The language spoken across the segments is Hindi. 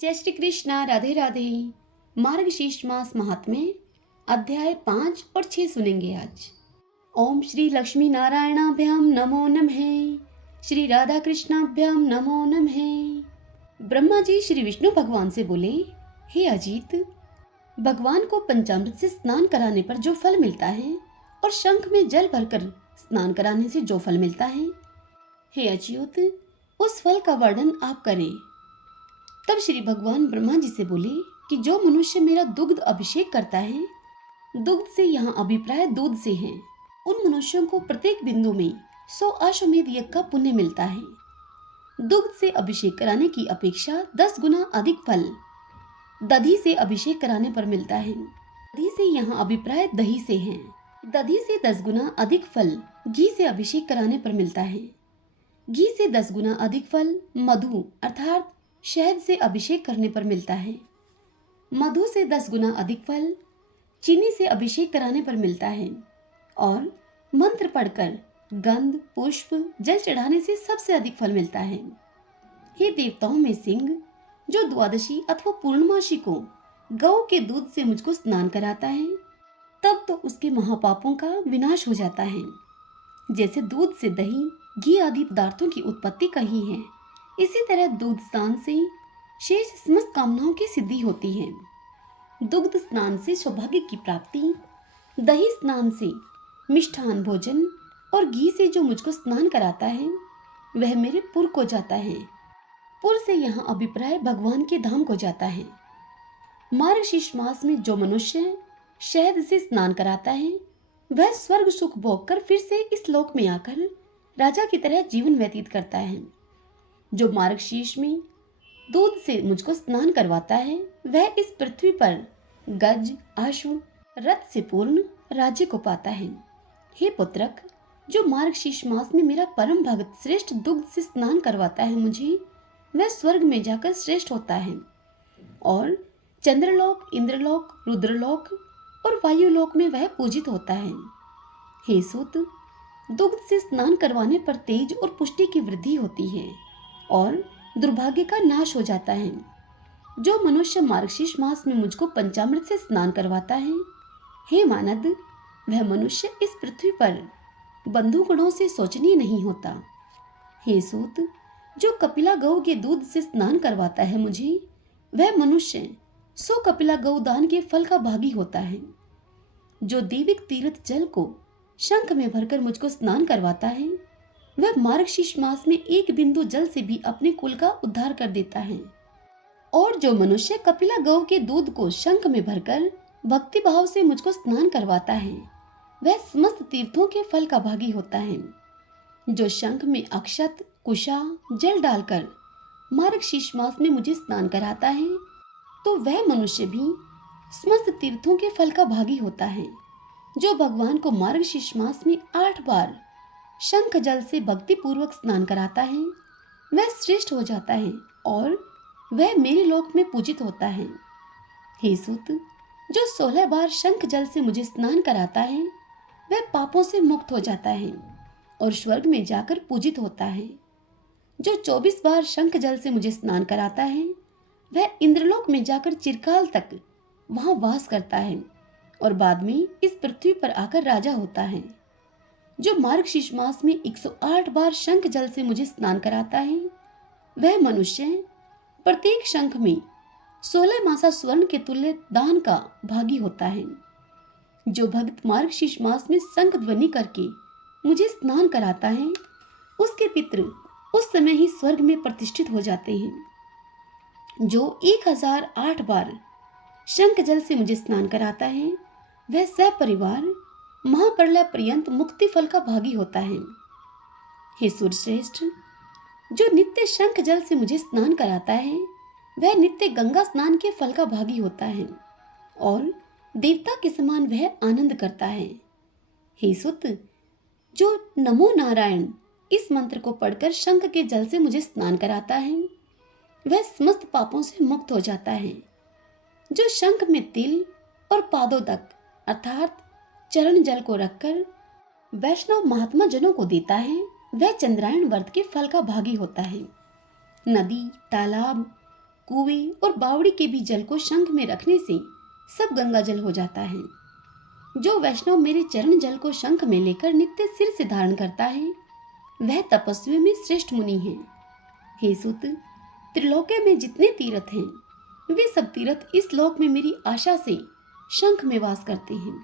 जय श्री कृष्णा। राधे राधे। मार्गशीर्ष मास महात्म्य अध्याय 5 और 6 सुनेंगे आज। ओम श्री लक्ष्मी नारायणाभ्याम नमो नमः। श्री राधा कृष्णाभ्याम नमो नमः। ब्रह्मा जी श्री विष्णु भगवान से बोले, हे अजीत, भगवान को पंचामृत से स्नान कराने पर जो फल मिलता है और शंख में जल भरकर स्नान कराने से जो फल मिलता है, हे अच्युत, उस फल का वर्णन आप करें। तब श्री भगवान ब्रह्मा जी से बोले कि जो मनुष्य मेरा दुग्ध अभिषेक करता है, दुग्ध से यहाँ अभिप्राय दूध से है, उन मनुष्यों को प्रत्येक बिंदु में 100 अश्वमेध यज्ञ का पुण्य मिलता है। दुग्ध से अभिषेक कराने की अपेक्षा 10 गुना अधिक फल दधी से अभिषेक कराने पर मिलता है। दधी से यहाँ अभिप्राय दही से है। दधी से 10 गुना अधिक फल घी से अभिषेक कराने पर मिलता है। घी से 10 गुना अधिक फल मधु अर्थात शहद से अभिषेक करने पर मिलता है। मधु से 10 गुना अधिक फल चीनी से अभिषेक कराने पर मिलता है। और मंत्र पढ़कर गंध पुष्प जल चढ़ाने से सबसे अधिक फल मिलता है। हे देवताओं में सिंह, जो द्वादशी अथवा पूर्णमासी को गौ के दूध से मुझको स्नान कराता है, तब तो उसके महापापों का विनाश हो जाता है। जैसे दूध से दही घी आदि पदार्थों की उत्पत्ति कही है, इसी तरह दूध स्नान से शेष समस्त कामनाओं की सिद्धि होती है। दुग्ध स्नान से सौभाग्य की प्राप्ति, दही स्नान से मिष्ठान भोजन और घी से जो मुझको स्नान कराता है वह मेरे पुर को जाता है। पुर से यहाँ अभिप्राय भगवान के धाम को जाता है। मार्गशीर्ष मास में जो मनुष्य शहद से स्नान कराता है वह स्वर्ग सुख भोग कर फिर से इस लोक में आकर राजा की तरह जीवन व्यतीत करता है। जो मार्गशीर्ष में दूध से मुझको स्नान करवाता है वह इस पृथ्वी पर गज अश्व रथ से पूर्ण राज्य को पाता है। हे पुत्रक, जो मार्गशीर्ष मास में मेरा परम भक्त श्रेष्ठ दुग्ध से स्नान करवाता है मुझे, वह स्वर्ग में जाकर श्रेष्ठ होता है और चंद्रलोक इंद्रलोक रुद्रलोक और वायुलोक में वह पूजित होता है। हे सुत, दुग्ध से स्नान करवाने पर तेज और पुष्टि की वृद्धि होती है और दुर्भाग्य का नाश हो जाता है। जो मनुष्य मार्गशीर्ष मास में मुझको पंचामृत से स्नान करवाता है, हे मानद, वह मनुष्य इस पृथ्वी पर बंधु गुणों से शोचनीय नहीं होता। हे सूत, जो कपिला गौ के दूध से स्नान करवाता है मुझे, वह मनुष्य 100 कपिला गौ दान के फल का भागी होता है। जो दैविक तीर्थ जल को शंख में भरकर मुझको स्नान करवाता है, वह मार्गशीर्ष मास में एक बिंदु जल से भी अपने कुल का उद्धार कर देता है। और जो मनुष्य कपिला गौ के दूध को शंख में भरकर भक्ति भाव से मुझको स्नान करवाता है, वह समस्त तीर्थों के फल का भागी होता है। जो शंख में अक्षत कुशा जल डालकर मार्गशीर्ष मास में मुझे स्नान कराता है, तो वह मनुष्य भी समस्त तीर्थों के फल का भागी होता है। जो भगवान को मार्गशीर्ष मास में 8 बार शंख जल से भक्ति पूर्वक स्नान कराता है, वह श्रेष्ठ हो जाता है और वह मेरे लोक में पूजित होता है। हे सुत, जो 16 बार शंख जल से मुझे स्नान कराता है, वह पापों से मुक्त हो जाता है और स्वर्ग में जाकर पूजित होता है। जो 24 बार शंख जल से मुझे स्नान कराता है, वह इंद्रलोक में जाकर चिरकाल तक वहां वास करता है और बाद में इस पृथ्वी पर आकर राजा होता है। जो मार्गशीर्ष मास में 108 बार शंख जल से मुझे स्नान कराता है, वह मनुष्य प्रत्येक शंख में 16 मासा स्वर्ण के तुल्य दान का भागी होता है। जो भक्त मार्गशीर्ष मास में शंख ध्वनि करके मुझे स्नान कराता है, उसके पितृ उस समय ही स्वर्ग में प्रतिष्ठित हो जाते हैं। जो 1008 बार शंख जल से मुझे स्नान कराता है, वह सपरिवार महाप्रलय पर्यंत मुक्ति फल का भागी होता है। हे सूर्यश्रेष्ठ, जो नित्य शंख जल से मुझे स्नान कराता है, वह नित्य गंगा स्नान के फल का भागी होता है और देवता के समान वह आनंद करता है। हे सुत, जो नमो नारायण इस मंत्र को पढ़कर शंख के जल से मुझे स्नान कराता है, वह समस्त पापों से मुक्त हो जाता है। जो शंख में तिल और पादों तक अर्थात चरण जल को रखकर वैष्णव महात्मा जनों को देता है, वह चंद्रायण व्रत के फल का भागी होता है। नदी तालाब कुएं और बावड़ी के भी जल को शंख में रखने से सब गंगा जल हो जाता है। जो वैष्णव मेरे चरण जल को शंख में लेकर नित्य सिर से धारण करता है वह तपस्वी में श्रेष्ठ मुनि है। हे सुत, त्रिलोके में जितने तीर्थ हैं वे सब तीर्थ इस लोक में मेरी आशा से शंख में वास करते हैं,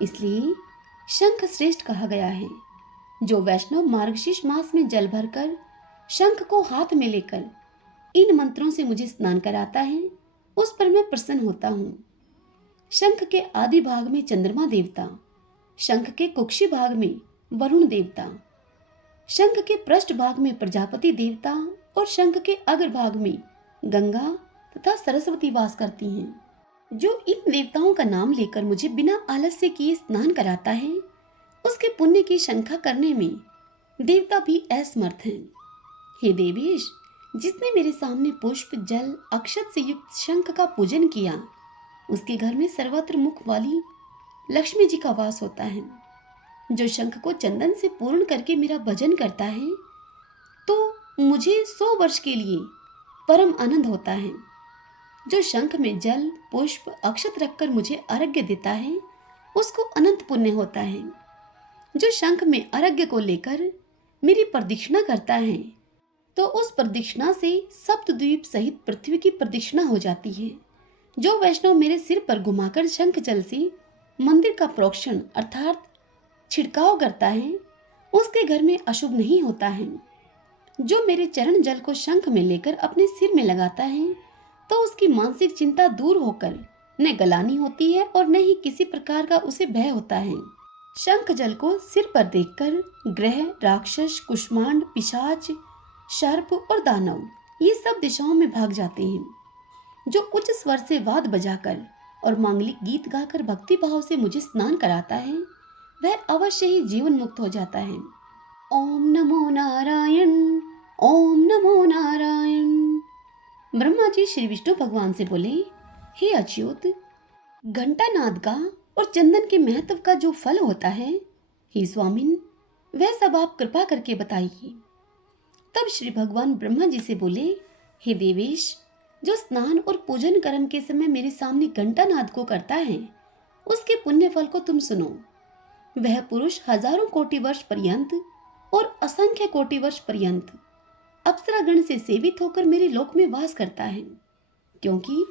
इसलिए शंख श्रेष्ठ कहा गया है। जो वैष्णव मार्गशीर्ष मास में जल भरकर शंख को हाथ में लेकर इन मंत्रों से मुझे स्नान कराता है उस पर मैं प्रसन्न होता हूँ। शंख के आदि भाग में चंद्रमा देवता, शंख के कुक्षी भाग में वरुण देवता, शंख के पृष्ठ भाग में प्रजापति देवता और शंख के अग्र भाग में गंगा तथा सरस्वती वास करती हैं। जो इन देवताओं का नाम लेकर मुझे बिना आलस्य किए स्नान कराता है उसके पुण्य की शंका करने में देवता भी असमर्थ हैं। हे देवेश, जिसने मेरे सामने पुष्प, जल, अक्षत से युक्त शंख का पूजन किया उसके घर में सर्वत्र मुख वाली लक्ष्मी जी का वास होता है। जो शंख को चंदन से पूर्ण करके मेरा भजन करता है तो मुझे 100 वर्ष के लिए परम आनंद होता है। जो शंख में जल, पुष्प, अक्षत रखकर मुझे अर्घ्य देता है उसको अनंत पुण्य होता है। जो शंख में अर्घ्य को लेकर मेरी प्रदक्षिणा करता है तो उस प्रदक्षिणा से सप्तद्वीप सहित पृथ्वी की प्रदक्षिणा हो जाती है। जो वैष्णव मेरे सिर पर घुमाकर शंख जल से मंदिर का प्रोक्षण अर्थात छिड़काव करता है उसके घर में अशुभ नहीं होता है। जो मेरे चरण जल को शंख में लेकर अपने सिर में लगाता है तो उसकी मानसिक चिंता दूर होकर न गलानी होती है और न ही किसी प्रकार का उसे भय होता है। शंख जल को सिर पर देखकर ग्रह, राक्षस, कुष्मांड, पिशाच, सर्प और दानव ये सब दिशाओं में भाग जाते हैं। जो उच्च स्वर से वाद बजाकर और मांगलिक गीत गाकर भक्ति भाव से मुझे स्नान कराता है वह अवश्य ही जीवन मुक्त हो जाता है। ओम नमो नारायण, ओम नमो नारायण। ब्रह्मा जी श्री विष्णु भगवान से बोले, हे अच्युत, घंटा नाद का और चंदन के महत्व का जो फल होता है, हे स्वामिन, वह सब आप कृपा करके बताइए। तब श्री भगवान ब्रह्मा जी से बोले, हे देवेश, जो स्नान और पूजन कर्म के समय मेरे सामने घंटा नाद को करता है उसके पुण्य फल को तुम सुनो। वह पुरुष हजारों कोटि वर्ष पर्यंत और असंख्य कोटि वर्ष पर्यंत अप्सरागण से सेवित होकर मेरे लोक में वास करता है, क्योंकि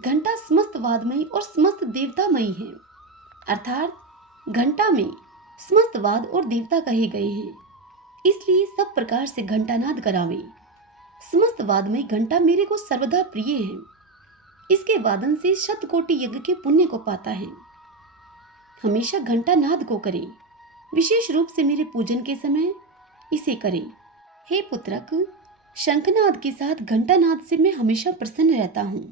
घंटा समस्त वादमयी और समस्त देवतामयी है। अर्थात घंटा में समस्त वाद और देवता कहे गए हैं, इसलिए सब प्रकार से घंटानाद करावे। समस्त वादमयी घंटा मेरे को सर्वदा प्रिय है। इसके वादन से शतकोटि यज्ञ के पुण्य को पाता है। हमेशा घंटा नाद को करें, विशेष रूप से मेरे पूजन के समय इसे करें। हे पुत्रक, शंखनाद के साथ घंटानाद से मैं हमेशा प्रसन्न रहता हूँ।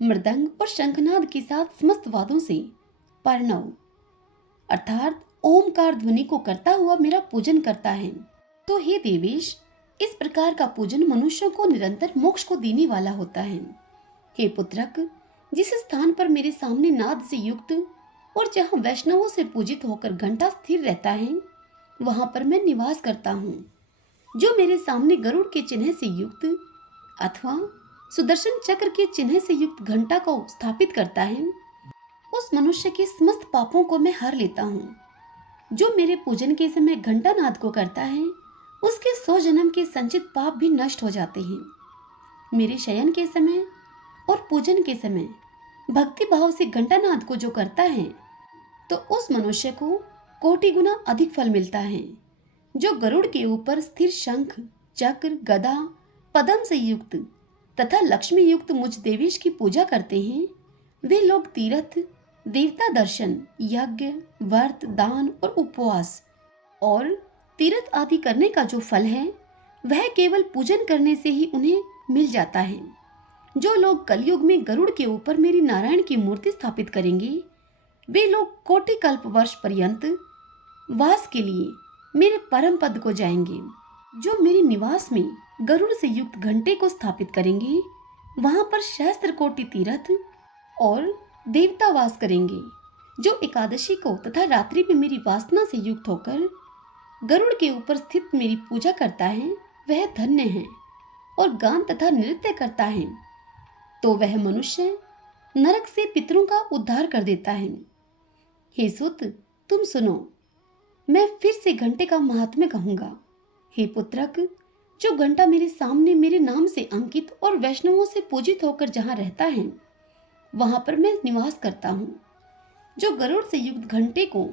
मृदंग और शंखनाद के साथ समस्त वादों से पार्णव अर्थात ओमकार ध्वनि को करता हुआ मेरा पूजन करता है। तो हे देवेश, इस प्रकार का पूजन मनुष्यों को निरंतर मोक्ष को देने वाला होता है। हे पुत्रक, जिस स्थान पर मेरे सामने नाद से युक्त और जहाँ वैष्णवों से पूजित होकर घंटा स्थिर रहता है वहां पर मैं निवास करता हूँ। जो मेरे सामने गरुड़ के चिन्ह से युक्त अथवा सुदर्शन चक्र के चिन्ह से युक्त घंटा को स्थापित करता है उस मनुष्य के समस्त पापों को मैं हर लेता हूँ। जो मेरे पूजन के समय घंटा नाद को करता है उसके 100 जन्म के संचित पाप भी नष्ट हो जाते हैं। मेरे शयन के समय और पूजन के समय भक्ति भाव से घंटानाद को जो करता है तो उस मनुष्य को कोटि गुना अधिक फल मिलता है। जो गरुड़ के ऊपर स्थिर शंख, चक्र, गदा, पद्म से युक्त तथा लक्ष्मी युक्त मुझ देवेश की पूजा करते हैं वे लोग तीर्थ, देवता दर्शन, यज्ञ, व्रत, दान और उपवास और तीर्थ आदि करने का जो फल है वह केवल पूजन करने से ही उन्हें मिल जाता है। जो लोग कलयुग में गरुड़ के ऊपर मेरी नारायण की मूर्ति स्थापित करेंगे वे लोग कोटि कल्प वर्ष पर्यंत वास के लिए मेरे परम पद को जाएंगे। जो मेरे निवास में गरुड़ से युक्त घंटे को स्थापित करेंगे वहां पर सहस्त्र कोटि तीर्थ और देवता वास करेंगे। जो एकादशी को तथा रात्रि में मेरी वासना से युक्त होकर गरुड़ के ऊपर स्थित मेरी पूजा करता है वह धन्य है और गान तथा नृत्य करता है तो वह मनुष्य नरक से पितरों का उद्धार कर देता है। हे सुत, तुम सुनो, मैं फिर से घंटे का महात्म्य कहूंगा। हे पुत्रक, जो घंटा मेरे सामने मेरे नाम से अंकित और वैष्णवों से पूजित होकर जहां रहता है, वहां पर मैं निवास करता हूँ। जो गरुड़ से युक्त घंटे को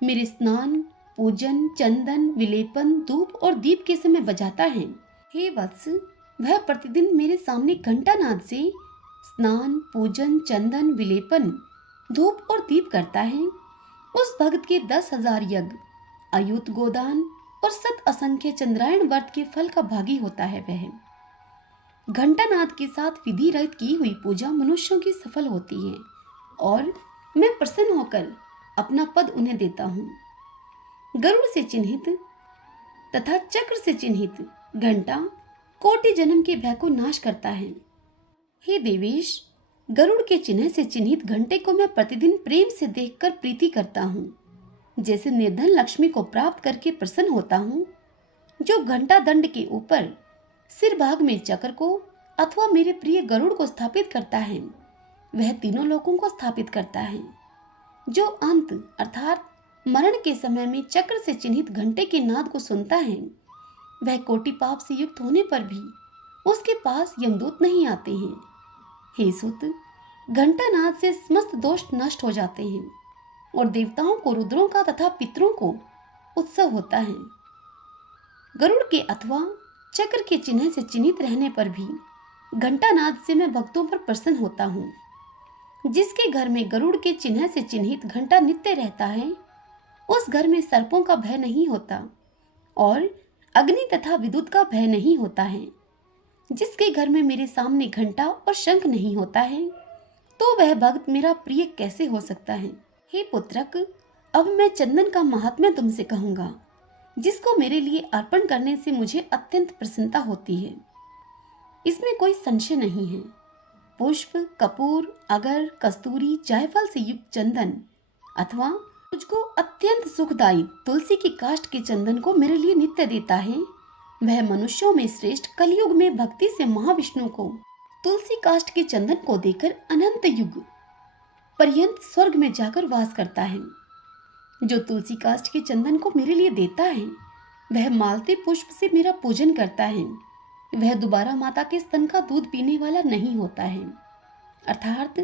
मेरे स्नान, पूजन, चंदन, विलेपन, धूप और दीप के समय बजाता है, हे वत्स, वह प्रतिदिन मेरे सामने घंटा नाद से स्नान, पूजन, चंदन, विलेपन, धूप और दीप करता है। उस भक्त के 10,000 यज्ञ, अयुत गोदान और 7 असंख्य चंद्रायण व्रत के फल का भागी होता है वह। घंटानाद के साथ विधि रहित की हुई पूजा मनुष्यों की सफल होती है और मैं प्रसन्न होकर अपना पद उन्हें देता हूँ। गरुड़ से चिन्हित तथा चक्र से चिन्हित घंटा कोटि जन्म के भय को नाश करता है। हे देवेश, गरुड़ के चिन्ह से चिन्हित घंटे को मैं प्रतिदिन प्रेम से देखकर प्रीति करता हूँ। जैसे निर्धन लक्ष्मी को प्राप्त करके प्रसन्न होता हूँ, जो घंटा दंड के ऊपर सिर भाग में चक्र को अथवा मेरे प्रिय गरुड़ को स्थापित करता है, वह तीनों लोकों को स्थापित करता है। जो अंत अर्थात मरण के समय में चक्र से चिन्हित घंटे के नाद को सुनता है, वह कोटि पाप से युक्त होने पर भी उसके पास यमदूत नहीं आते हैं। हे सुत, घंटा नाद से समस्त दोष नष्ट हो जाते हैं और देवताओं को, रुद्रों का तथा पितरों को उत्सव होता है। गरुड़ के अथवा चक्र के चिन्ह से चिन्हित रहने पर भी घंटा नाद से मैं भक्तों पर प्रसन्न होता हूँ। जिसके घर में गरुड़ के चिन्ह से चिन्हित घंटा नित्य रहता है, उस घर में सर्पों का भय नहीं होता और अग्नि तथा विद्युत का भय नहीं होता है। जिसके घर में मेरे सामने घंटा और शंख नहीं होता है, तो वह भक्त मेरा प्रिय कैसे हो सकता है। हे पुत्रक, अब मैं चंदन का महात्म्य तुमसे कहूंगा, जिसको मेरे लिए अर्पण करने से मुझे अत्यंत प्रसन्नता होती है। इसमें कोई संशय नहीं है। पुष्प, कपूर, अगर, कस्तूरी, जायफल से युक्त चंदन अथवा मुझको अत्यंत सुखदायी तुलसी की काष्ठ के चंदन को मेरे लिए नित्य देता है, वह मनुष्यों में श्रेष्ठ कलयुग में भक्ति से महाविष्णु को तुलसी काष्ठ के चंदन को देकर अनंत युग पर्यंत स्वर्ग में जाकर वास करता है। जो तुलसी काष्ठ के चंदन को मेरे लिए देता है, वह मालती पुष्प से मेरा पूजन करता है। वह दोबारा माता के स्तन का दूध पीने वाला नहीं होता है, अर्थात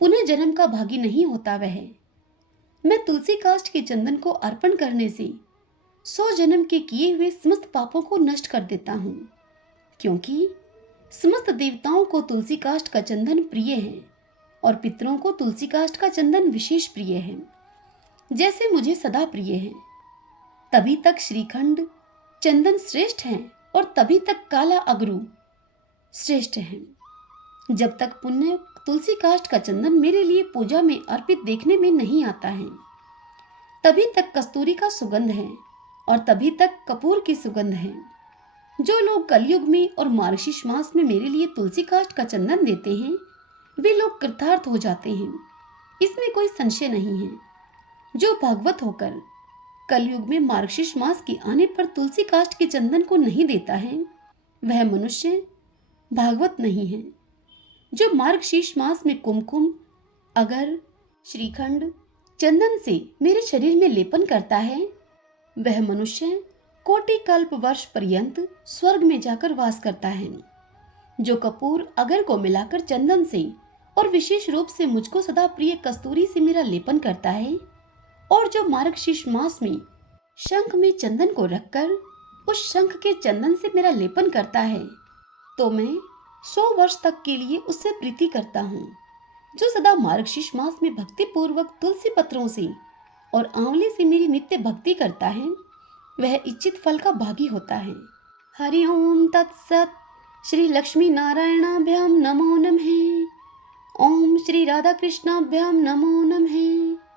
पुनः जन्म का भागी नहीं होता वह। मैं तुलसी काष्ठ के चंदन को अर्पण करने से 100 जन्म के किए हुए समस्त पापों को नष्ट कर देता हूँ, क्योंकि समस्त देवताओं को तुलसी काष्ठ का चंदन प्रिय है और पितरों को तुलसी काष्ठ का चंदन विशेष प्रिय है, जैसे मुझे सदा प्रिय है। तभी तक श्रीखंड चंदन श्रेष्ठ है और तभी तक काला अगरू श्रेष्ठ है। जब तक पुण्य तुलसी काष्ठ का चंदन मेरे लिए पूजा में अर्पित देखने में नहीं आता है, तभी तक कस्तूरी का सुगंध है और तभी तक कपूर की सुगंध है। जो लोग कलयुग में और मार्गशीर्ष मास में मेरे लिए तुलसी काष्ठ का चंदन देते हैं, वे लोग कृतार्थ हो जाते हैं। इसमें कोई संशय नहीं है। जो भागवत होकर कलयुग में मार्गशीर्ष मास के आने पर तुलसी काष्ठ के चंदन को नहीं देता है, वह मनुष्य भागवत नहीं है। जो मार्गशीर्ष मास में कुमकुम, अगर, श्रीखंड, चंदन से मेरे शरीर में लेपन करता है, वह मनुष्य कोटि कल्प वर्ष पर्यंत स्वर्ग में जाकर वास करता है। जो कपूर, अगर को मिलाकर चंदन से और विशेष रूप से मुझको सदा प्रिय कस्तूरी से मेरा लेपन करता है, और जो मार्गशीर्ष मास में शंख में चंदन को रखकर उस शंख के चंदन से मेरा लेपन करता है, तो मैं 100 वर्ष तक के लिए उससे प्रीति करता हूँ। जो सदा मार्गशीर्ष मास में भक्ति पूर्वक तुलसी पत्रों से और आंवले से मेरी नित्य भक्ति करता है, वह इच्छित फल का भागी होता है। हरि ओम तत्सत। श्री लक्ष्मी नारायणाभ्याम नमो नमः। ओम श्री राधा कृष्णाभ्याम नमो नमः।